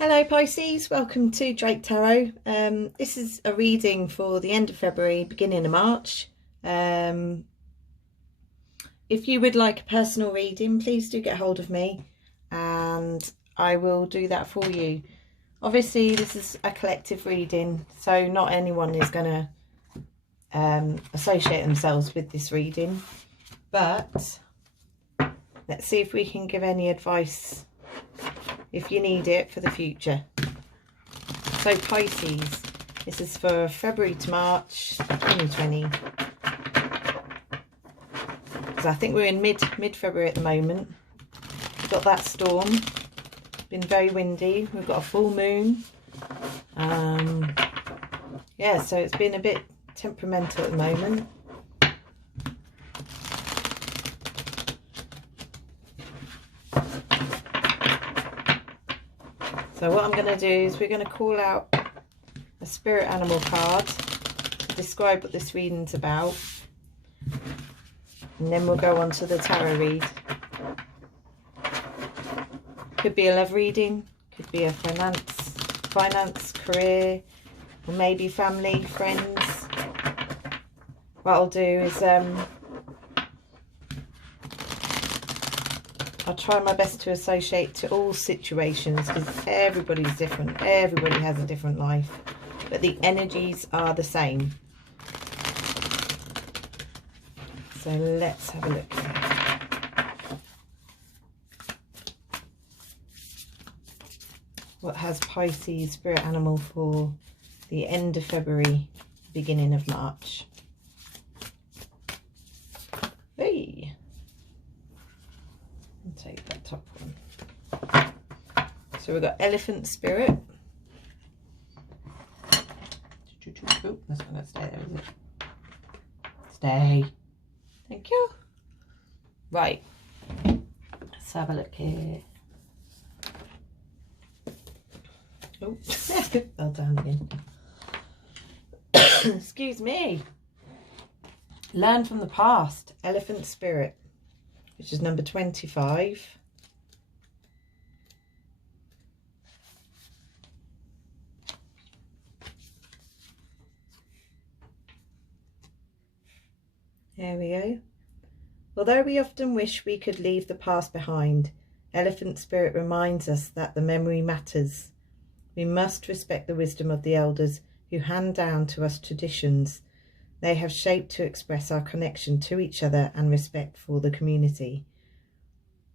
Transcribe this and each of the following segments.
Hello Pisces, welcome to Drake Tarot. This is a reading for the end of February, beginning of March. If you would like a personal reading, please do get hold of me and I will do that for you. Obviously this is a collective reading, so not anyone is going to associate themselves with this reading, but let's see if we can give any advice if you need it for the future. So Pisces, this is for February to March 2020. So I think we're in mid-February at the moment. We've got that storm, been very windy. We've got a full moon. Yeah, so it's been a bit temperamental at the moment. So what I'm going to do is we're going to call out a spirit animal card to describe what this reading's about. And then we'll go on to the tarot read. Could be a love reading, could be a finance, career, or maybe family, friends. What I'll do is I'll try my best to associate to all situations because everybody's different. Everybody has a different life, but the energies are the same. So let's have a look here. What has Pisces spirit animal for the end of February, beginning of March? Hey! Take that top one. So we've got elephant spirit. Oh, that's not going to stay there, is it? Stay. Thank you. Right. Let's have a look here. Oh, fell down again. Excuse me. Learn from the past. Elephant spirit, which is number 25. There we go. Although we often wish we could leave the past behind, Elephant Spirit reminds us that the memory matters. We must respect the wisdom of the elders who hand down to us traditions they have shaped to express our connection to each other and respect for the community.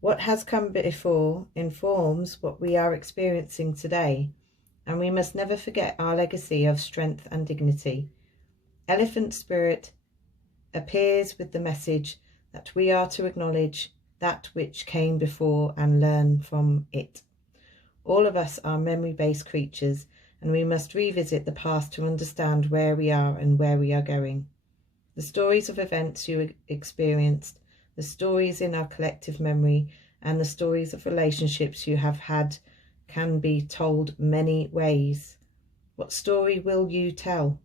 What has come before informs what we are experiencing today, and we must never forget our legacy of strength and dignity. Elephant Spirit appears with the message that we are to acknowledge that which came before and learn from it. All of us are memory-based creatures, and we must revisit the past to understand where we are and where we are going. The stories of events you experienced, the stories in our collective memory, and the stories of relationships you have had can be told many ways. What story will you tell?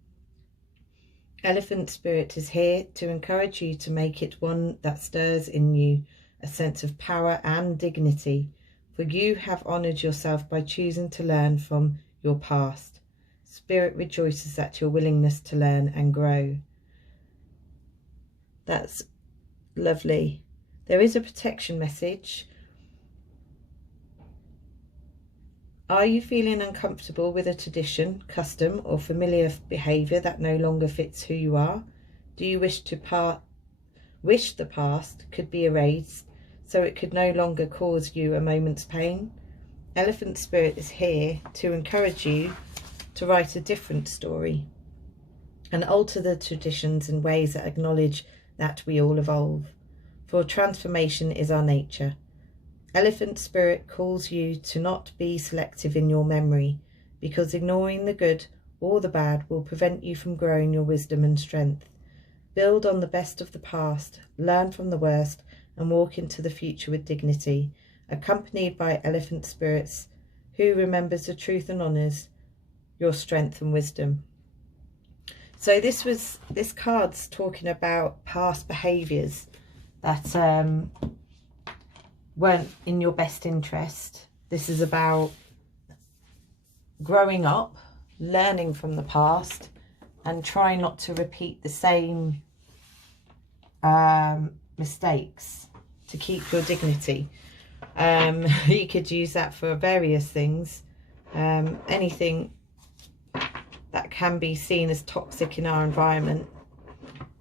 Elephant Spirit is here to encourage you to make it one that stirs in you a sense of power and dignity, for you have honoured yourself by choosing to learn from your past. Spirit rejoices at your willingness to learn and grow. That's lovely. There is a protection message. Are you feeling uncomfortable with a tradition, custom, or familiar behaviour that no longer fits who you are? Do you wish the past could be erased so it could no longer cause you a moment's pain? Elephant Spirit is here to encourage you to write a different story and alter the traditions in ways that acknowledge that we all evolve, for transformation is our nature. Elephant Spirit calls you to not be selective in your memory, because ignoring the good or the bad will prevent you from growing your wisdom and strength. Build on the best of the past, learn from the worst, and walk into the future with dignity, accompanied by Elephant Spirits who remembers the truth and honours your strength and wisdom. So this card's talking about past behaviours that weren't in your best interest. This is about growing up, learning from the past, and try not to repeat the same mistakes to keep your dignity. You could use that for various things. Anything that can be seen as toxic in our environment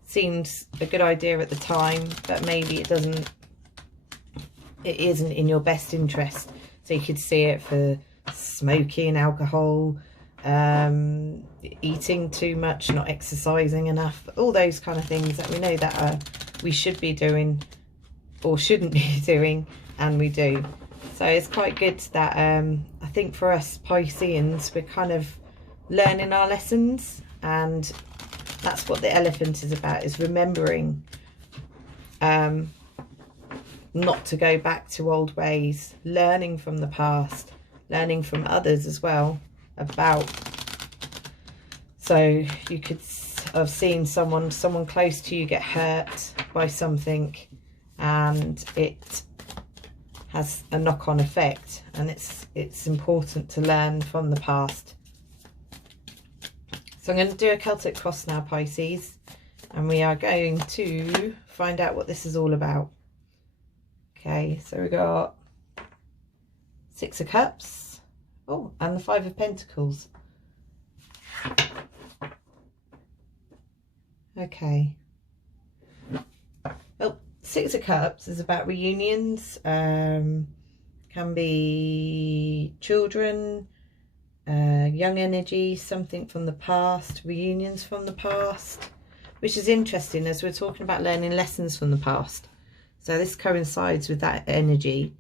seems a good idea at the time, but maybe it isn't in your best interest. So you could see it for smoking, alcohol, eating too much, not exercising enough, all those kind of things that we know that we should be doing or shouldn't be doing, and we do. So it's quite good that I think for us Pisceans, we're kind of learning our lessons, and that's what the elephant is about, is remembering not to go back to old ways, learning from the past, learning from others as well about. So you could have seen someone close to you get hurt by something, and it has a knock-on effect, and it's important to learn from the past. So I'm going to do a Celtic cross now, Pisces, and we are going to find out what this is all about. Okay, so we got 6 of Cups, oh, and the 5 of Pentacles. Okay. Well, 6 of Cups is about reunions, can be children, young energy, something from the past, reunions from the past, which is interesting as we're talking about learning lessons from the past. So this coincides with that energy.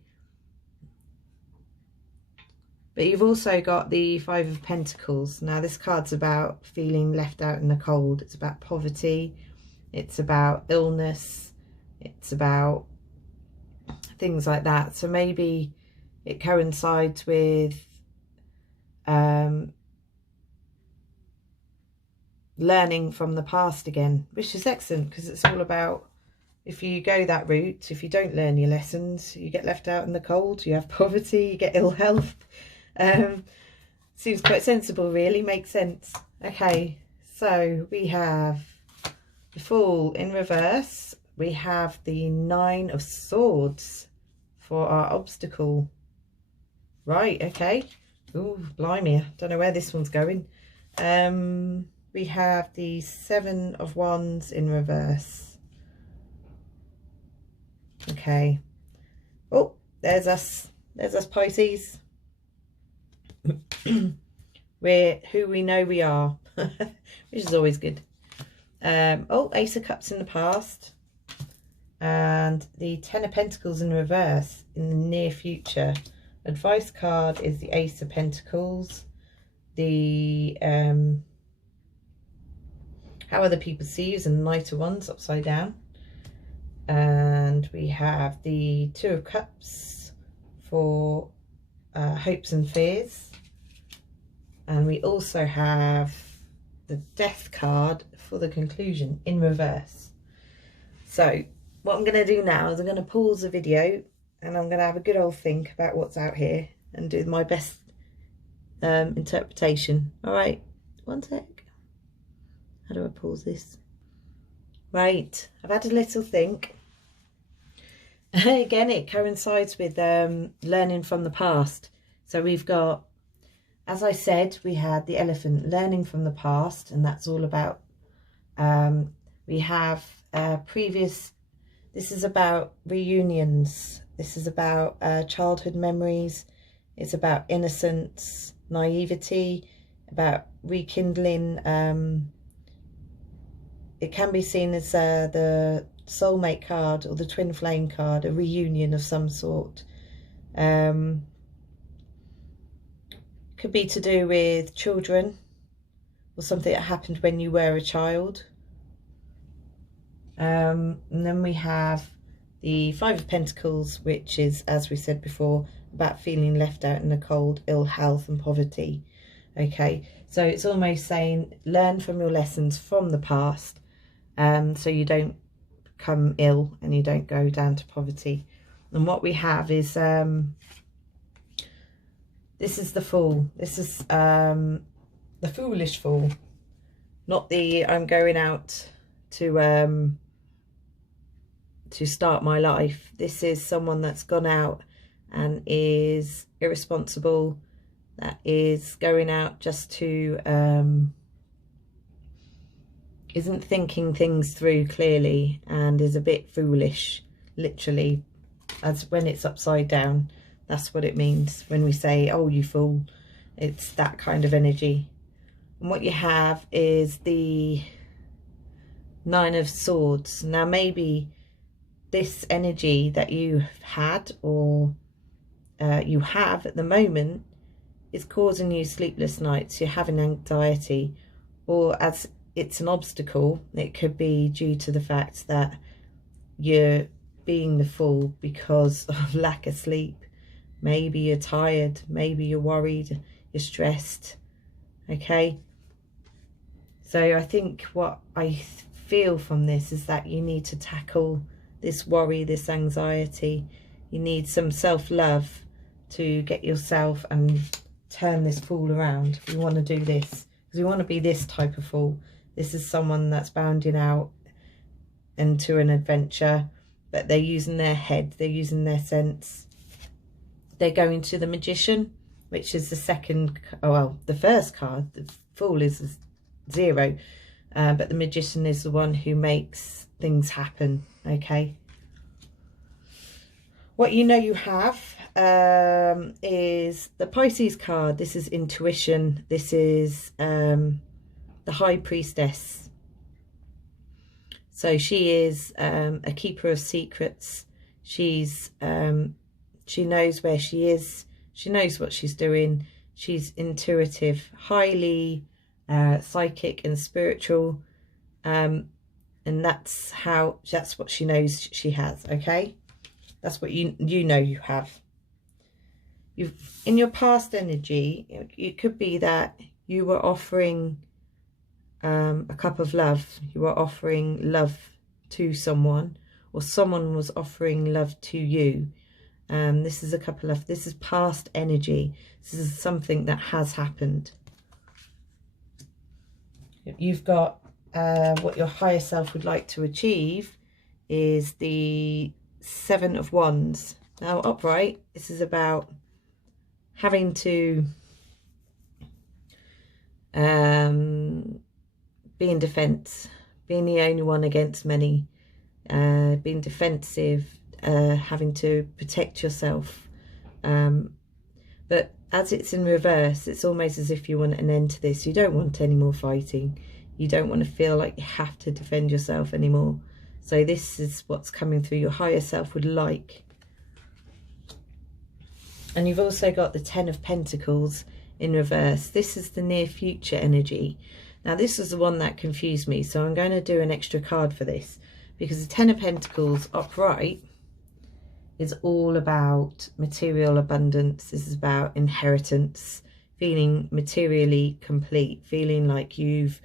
But you've also got the 5 of Pentacles. Now this card's about feeling left out in the cold. It's about poverty. It's about illness. It's about things like that. So maybe it coincides with learning from the past again, which is excellent, because it's all about, if you go that route, if you don't learn your lessons, you get left out in the cold, you have poverty, you get ill health. Seems quite sensible, really, makes sense. Okay, so we have the Fool in reverse. We have the 9 of Swords for our obstacle. Right, okay. Ooh, blimey, I don't know where this one's going. We have the 7 of Wands in reverse. Okay. Oh, there's us. There's us, Pisces. We're who we know we are, which is always good. Oh, Ace of Cups in the past, and the 10 of Pentacles in reverse in the near future. Advice card is the Ace of Pentacles. The how other people see you is the Knight of Wands upside down. And we have the 2 of Cups for hopes and fears. And we also have the Death card for the conclusion in reverse. So what I'm going to do now is I'm going to pause the video, and I'm going to have a good old think about what's out here and do my best interpretation. All right, one sec. How do I pause this? Right, I've had a little think. Again, it coincides with learning from the past. So we've got, as I said, we had the elephant, learning from the past, and that's all about, we have previous, this is about reunions, this is about childhood memories, it's about innocence, naivety, about rekindling. It can be seen as the soulmate card or the twin flame card, a reunion of some sort. Could be to do with children or something that happened when you were a child. And then we have the 5 of Pentacles, which is, as we said before, about feeling left out in the cold, ill health and poverty. Okay, so it's almost saying learn from your lessons from the past, so you don't become ill and you don't go down to poverty. And what we have is This is the Fool. This is the foolish fool, not the I'm going out to start my life. This is someone that's gone out and is irresponsible, that is going out just to isn't thinking things through clearly and is a bit foolish, literally, as when it's upside down. That's what it means when we say, oh, you fool. It's that kind of energy. And what you have is the Nine of Swords. Now, maybe this energy that you've had or you have at the moment is causing you sleepless nights. You're having anxiety, or as it's an obstacle, it could be due to the fact that you're being the fool because of lack of sleep. Maybe you're tired, maybe you're worried, you're stressed. Okay, so I think what I feel from this is that you need to tackle this worry, this anxiety. You need some self-love to get yourself and turn this fool around. We want to do this because we want to be this type of fool. This is someone that's bounding out into an adventure, but they're using their head, they're using their sense. They're going to the Magician, which is the second, oh, well, the first card. The Fool is 0, but the Magician is the one who makes things happen, okay? What you know you have is the Pisces card. This is intuition. This is the High Priestess. So she is a keeper of secrets. She's she knows where she is. She knows what she's doing. She's intuitive, highly psychic and spiritual, and that's what she knows she has. Okay, that's what you know you have. In your past energy, it could be that you were offering a cup of love. You were offering love to someone, or someone was offering love to you. This is a couple of, this is past energy. This is something that has happened. You've got what your higher self would like to achieve is the Seven of Wands. Now, upright, this is about having to be in defense, being the only one against many, being defensive, having to protect yourself, but as it's in reverse, it's almost as if you want an end to this. You don't want any more fighting. You don't want to feel like you have to defend yourself anymore. So this is what's coming through. Your higher self would like. And you've also got the Ten of Pentacles in reverse. This is the near future energy. Now, this is the one that confused me, so I'm going to do an extra card for this, because the Ten of Pentacles upright is all about material abundance. This is about inheritance, feeling materially complete, feeling like you've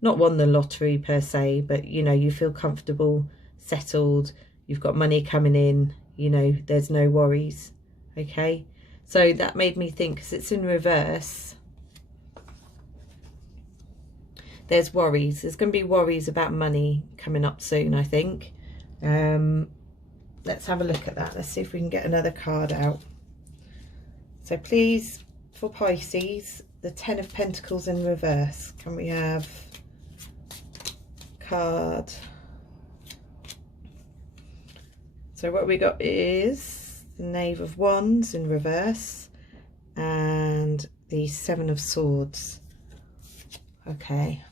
not won the lottery per se, but, you know, you feel comfortable, settled, you've got money coming in, you know, there's no worries, okay? So that made me think, because it's in reverse, there's worries. There's going to be worries about money coming up soon, I think. Let's have a look at that. Let's see if we can get another card out. So please, for Pisces, the Ten of Pentacles in reverse. Can we have card? So what we got is the Knave of Wands in reverse and the Seven of Swords. Okay.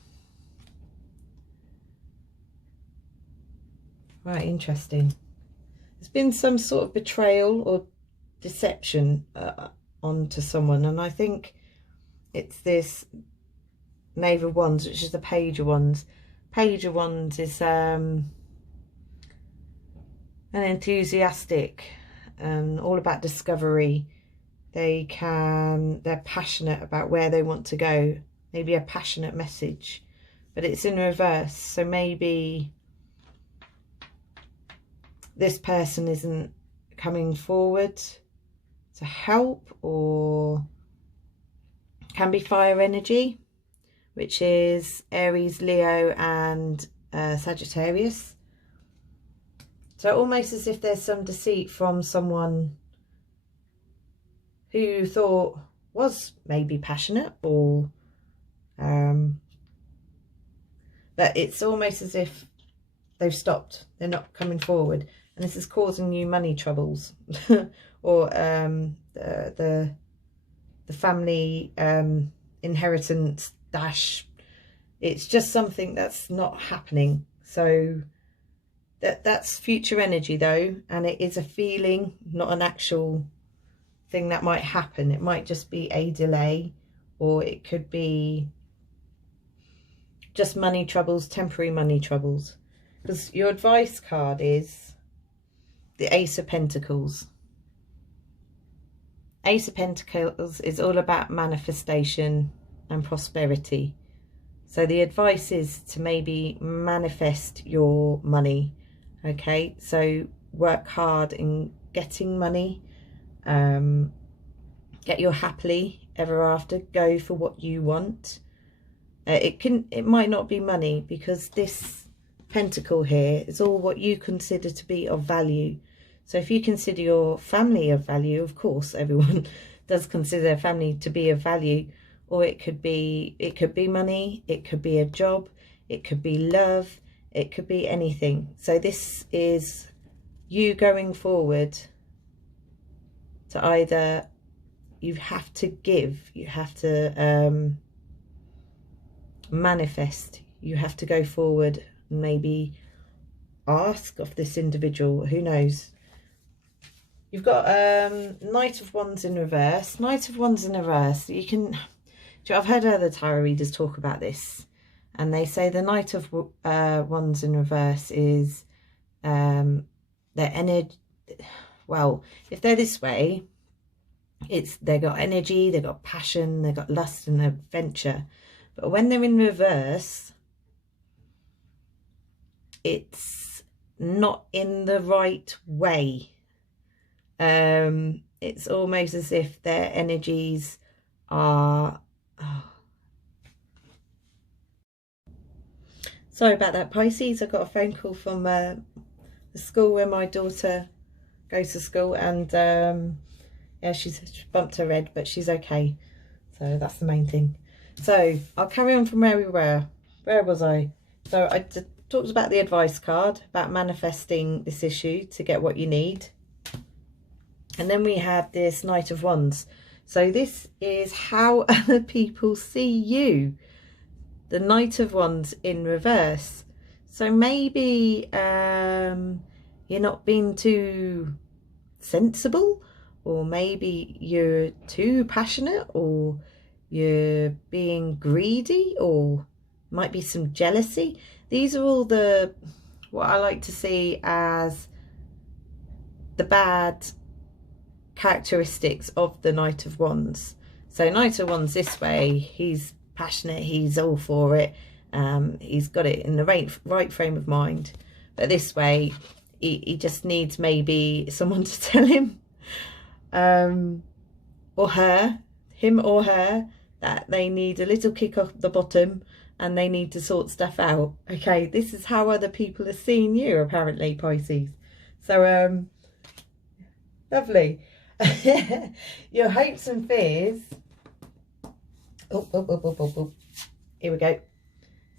Right, interesting. There's been some sort of betrayal or deception onto someone, and I think it's this Knave of Wands, which is the Page of Wands. Page of Wands is an enthusiastic and all about discovery. They're passionate about where they want to go, maybe a passionate message, but it's in reverse. So maybe this person isn't coming forward to help, or Can be fire energy, which is Aries, Leo and Sagittarius. So almost as if there's some deceit from someone who you thought was maybe passionate, or but it's almost as if they've stopped, they're not coming forward, and this is causing you money troubles or the family inheritance dash. It's just something that's not happening. So that's future energy though, and it is a feeling, not an actual thing that might happen. It might just be a delay, or it could be just money troubles, temporary money troubles. Because your advice card is the Ace of Pentacles. Ace of Pentacles is all about manifestation and prosperity. So the advice is to maybe manifest your money. Okay, so work hard in getting money. Get your happily ever after. Go for what you want. It might not be money, because this pentacle here is all what you consider to be of value. So if you consider your family of value, of course everyone does consider their family to be of value, or it could be money, it could be a job, it could be love, it could be anything. So this is you going forward to either, you have to give, you have to manifest, you have to go forward, maybe ask of this individual, who knows. You've got Knight of Wands in reverse. Knight of Wands in reverse, you can, I've heard other tarot readers talk about this, and they say the Knight of Wands in reverse is their energy. Well, if they're this way, they got energy, they got passion, they got lust and adventure. But when they're in reverse, it's not in the right way. It's almost as if their energies are... Oh. Sorry about that, Pisces. I got a phone call from the school where my daughter goes to school, and yeah, she's bumped her head, but she's okay. So that's the main thing. So I'll carry on from where we were. Where was I? So I talked about the advice card, about manifesting this issue to get what you need. And then we had this Knight of Wands. So this is how other people see you. The Knight of Wands in reverse. So maybe you're not being too sensible, or maybe you're too passionate, or you're being greedy, or might be some jealousy. These are all what I like to see as the bad characteristics of the Knight of Wands. So Knight of Wands this way, he's passionate, he's all for it, he's got it in the right frame of mind. But this way, he just needs maybe someone to tell him, or her, him or her, that they need a little kick off the bottom and they need to sort stuff out. Okay, this is how other people are seeing you, apparently, Pisces. So lovely. Your hopes and fears. Oh, here we go.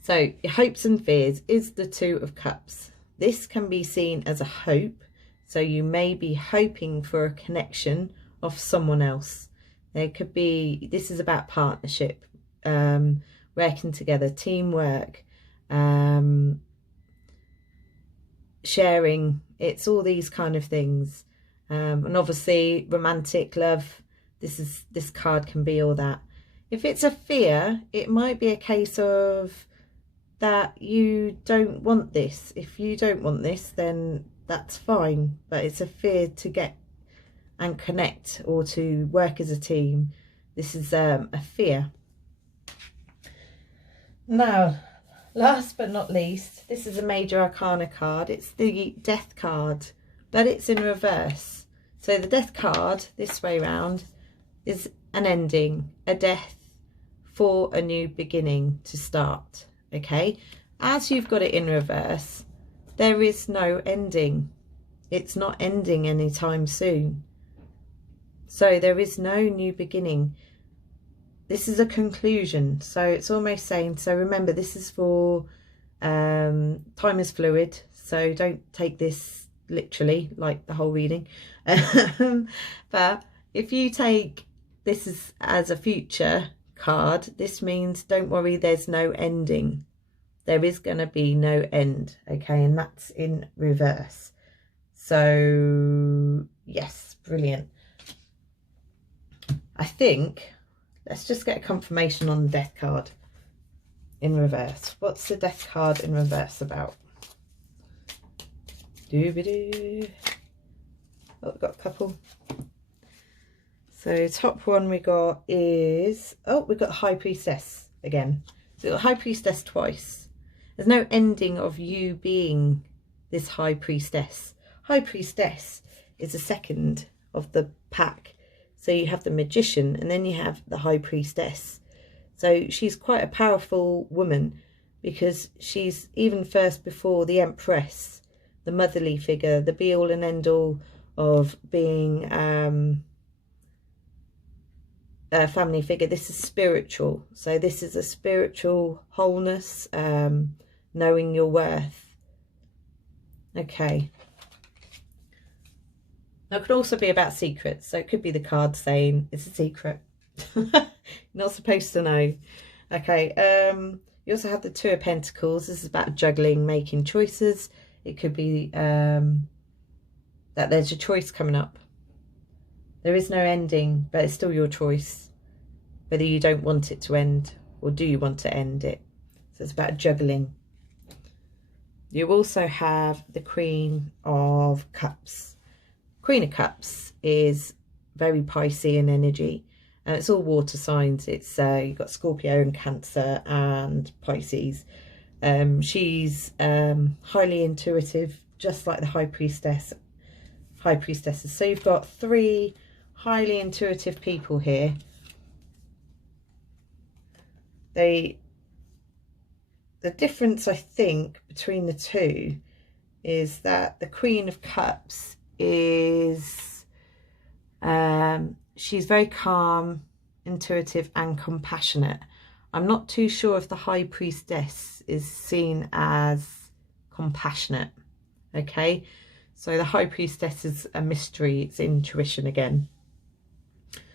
So your hopes and fears is the Two of Cups. This can be seen as a hope. So you may be hoping for a connection of someone else. There could be, this is about partnership, working together, teamwork, sharing. It's all these kind of things. And obviously romantic love, this card can be all that. If it's a fear, it might be a case of that you don't want this. If you don't want this, then that's fine. But it's a fear to get and connect, or to work as a team. This is a fear. Now, last but not least, this is a major arcana card. It's the Death card, but it's in reverse. So the Death card, this way round, is an ending, a death, for a new beginning to start. Okay, as you've got it in reverse, there is no ending. It's not ending anytime soon. So there is no new beginning. This is a conclusion. So it's almost saying, so remember, this is for time is fluid. So don't take this literally, like the whole reading. But if you take this as a future card, this means don't worry, there's no ending. There is going to be no end. Okay, and that's in reverse. So yes, brilliant. I think let's just get a confirmation on the death card in reverse. What's the death card in reverse about? Doo-ba-doo. Oh, we've got a couple. So top one we got is, oh, we've got High Priestess again. So we've got High Priestess twice. There's no ending of you being this High Priestess. High Priestess is the second of the pack. So you have the Magician and then you have the High Priestess. So she's quite a powerful woman because she's even first before the Empress, the motherly figure, the be all and end all of being a family figure. This is spiritual. So this is a spiritual wholeness, knowing your worth. Okay. Now, it could also be about secrets. So it could be the card saying it's a secret. You're not supposed to know. Okay. You also have the Two of Pentacles. This is about juggling, making choices. It could be that there's a choice coming up. There is no ending, but it's still your choice whether you don't want it to end or do you want to end it. So it's about juggling. You also have the Queen of Cups. Queen of Cups is very Piscean energy, and it's all water signs. It's you've got Scorpio and Cancer and Pisces. She's highly intuitive, just like the High Priestesses. So you've got three highly intuitive people here. The difference, I think, between the two is that the Queen of Cups is she's very calm, intuitive and compassionate. I'm not too sure if the High Priestess is seen as compassionate. Okay, so the High Priestess is a mystery. It's intuition again.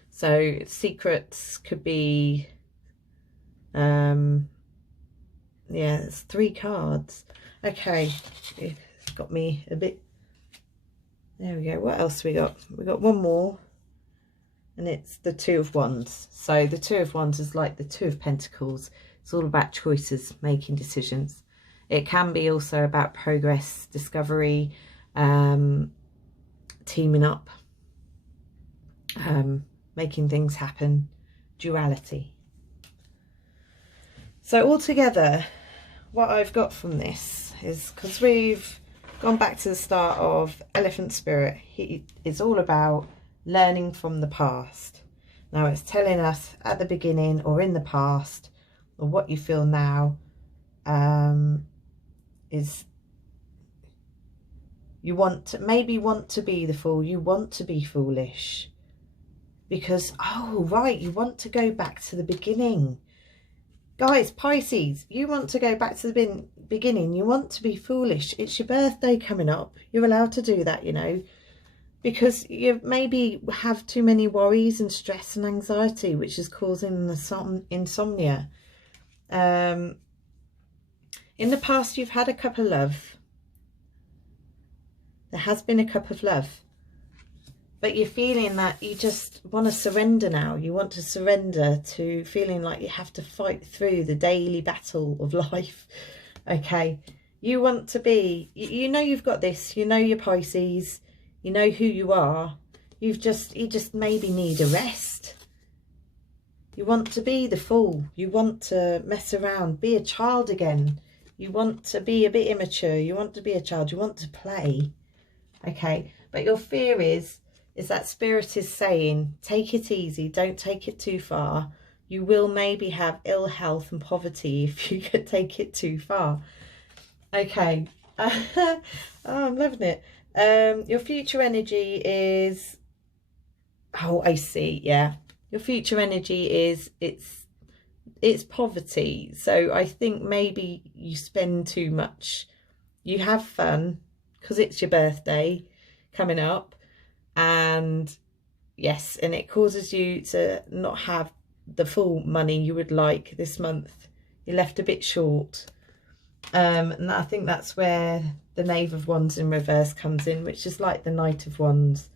So secrets could be yeah, there's three cards. Okay, it's got me a bit. There we go. What else we got? We got one more, and it's the Two of Wands. So the Two of Wands is like the Two of Pentacles. It's all about choices, making decisions. It can be also about progress, discovery, teaming up, making things happen, duality. So altogether, what I've got from this is, because we've gone back to the start of Elephant Spirit, it's all about learning from the past. Now it's telling us at the beginning or in the past, or what you feel now, is you maybe want to be the fool, you want to be foolish. Because, oh right, you want to go back to the beginning. Guys, Pisces, you want to go back to the beginning. You want to be foolish. It's your birthday coming up. You're allowed to do that, you know, because you maybe have too many worries and stress and anxiety, which is causing the insomnia. In the past, you've had a cup of love. There has been a cup of love. But you're feeling that you just want to surrender now. You want to surrender to feeling like you have to fight through the daily battle of life. Okay. You want to be, you know you've got this. You know you're Pisces. You know who you are. You just maybe need a rest. You want to be the fool. You want to mess around. Be a child again. You want to be a bit immature. You want to be a child. You want to play. Okay. But your fear is that Spirit is saying, take it easy, don't take it too far, you will maybe have ill health and poverty if you could take it too far. Okay. Oh, I'm loving it. Your future energy is, oh, I see. Yeah, your future energy is, it's poverty. So I think maybe you spend too much. You have fun because it's your birthday coming up, and yes, and it causes you to not have the full money you would like this month. You're left a bit short. And I think that's where the Knave of Wands in reverse comes in, which is like the Knight of Wands.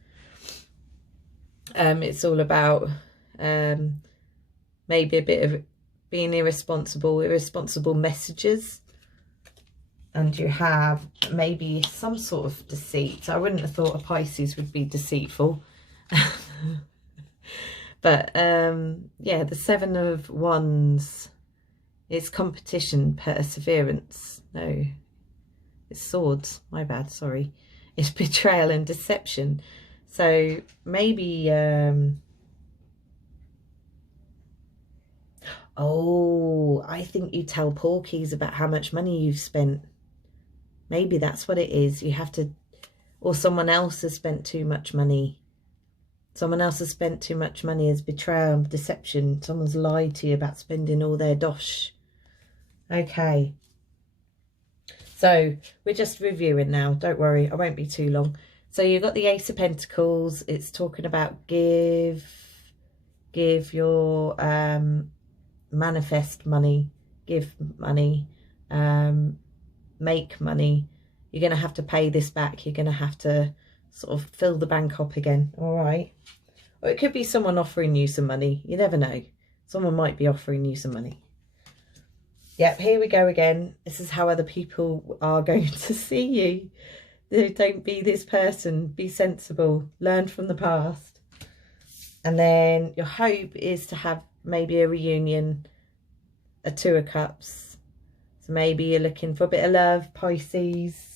It's all about maybe a bit of being irresponsible messages. And you have maybe some sort of deceit. I wouldn't have thought a Pisces would be deceitful. But yeah, the Seven of Wands is competition, perseverance. No, it's swords. My bad, sorry. It's betrayal and deception. So maybe, oh, I think you tell porkies about how much money you've spent. Maybe that's what it is. You have to, or someone else has spent too much money. Someone else has spent too much money as betrayal and deception. Someone's lied to you about spending all their dosh. Okay. So we're just reviewing now. Don't worry, I won't be too long. So you've got the Ace of Pentacles. It's talking about give your manifest money, give money, make money. You're going to have to pay this back. You're going to have to sort of fill the bank up again. All right. Or it could be someone offering you some money. You never know. Someone might be offering you some money. Yep, here we go again. This is how other people are going to see you. Don't be this person. Be sensible. Learn from the past. And then your hope is to have maybe a reunion, a Two of Cups. So maybe you're looking for a bit of love, Pisces.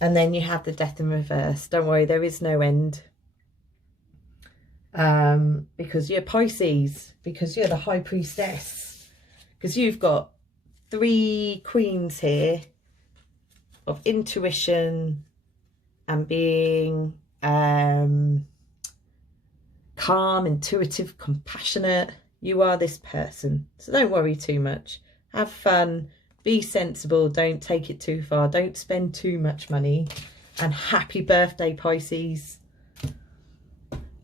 And then you have the Death in reverse. Don't worry, there is no end. Because you're Pisces. Because you're the High Priestess. Because you've got 3 queens here of intuition and being calm, intuitive, compassionate. You are this person. So don't worry too much. Have fun. Be sensible. Don't take it too far. Don't spend too much money. And happy birthday, Pisces.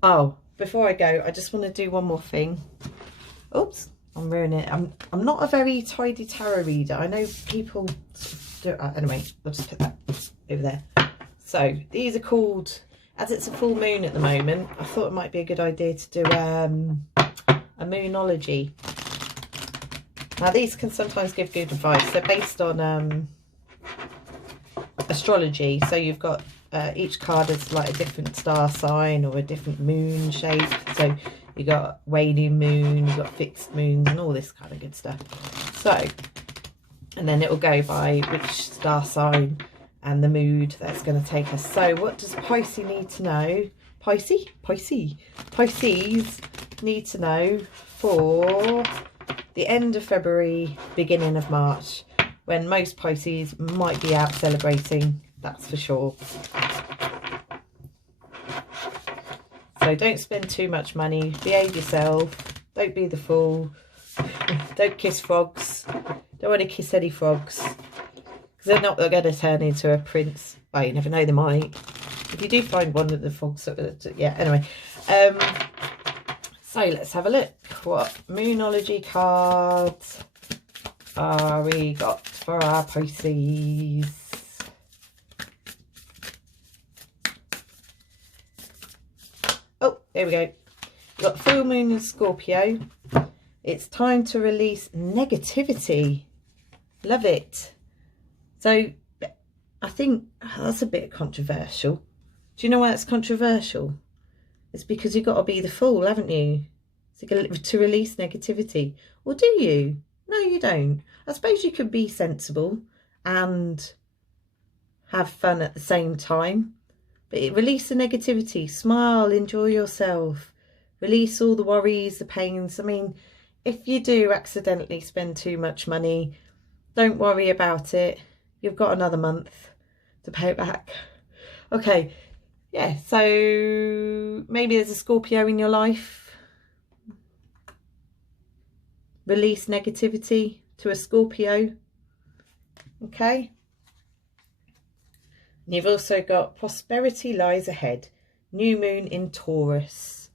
Oh, before I go, I just want to do one more thing. Oops. I'm ruining it. I'm not a very tidy tarot reader. I know people do it. Anyway, I'll just put that over there. So these are called, as it's a full moon at the moment, I thought it might be a good idea to do a moonology. Now these can sometimes give good advice. They're based on astrology. So you've got each card is like a different star sign or a different moon shape. So you got waning moon, you got fixed moons and all this kind of good stuff. So, and then it will go by which star sign and the mood that's going to take us. So what does Pisces need to know? Pisces need to know for the end of February, beginning of March, when most Pisces might be out celebrating, that's for sure. So don't spend too much money. Behave yourself. Don't be the fool. Don't kiss frogs. Don't want to kiss any frogs. Because they're not going to turn into a prince. Well, you never know, they might. If you do find one of the frogs. Yeah, anyway. So let's have a look. What moonology cards are we got for our Pisces? Oh, here we go. We've got full moon in Scorpio. It's time to release negativity. Love it. So I think that's a bit controversial. Do you know why it's controversial? It's because you've got to be the fool, haven't you? To release negativity. Or do you? No, you don't. I suppose you could be sensible and have fun at the same time. But release the negativity. Smile, enjoy yourself. Release all the worries, the pains. I mean, if you do accidentally spend too much money, don't worry about it. You've got another month to pay it back. Okay, yeah, so maybe there's a Scorpio in your life. Release negativity to a Scorpio. Okay. And you've also got prosperity lies ahead. New moon in Taurus.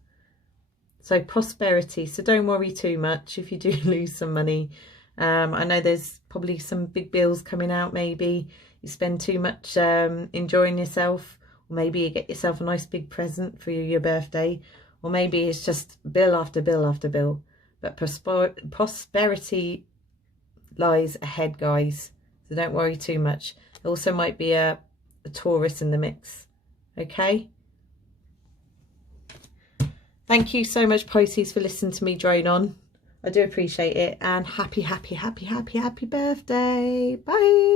So prosperity. So don't worry too much if you do lose some money. I know there's probably some big bills coming out. Maybe you spend too much enjoying yourself. Or maybe you get yourself a nice big present for your birthday. Or maybe it's just bill after bill after bill. But prosperity lies ahead, guys. So don't worry too much. There also might be a Taurus in the mix. Okay? Thank you so much, Pisces, for listening to me drone on. I do appreciate it. And happy, happy, happy, happy, happy birthday. Bye.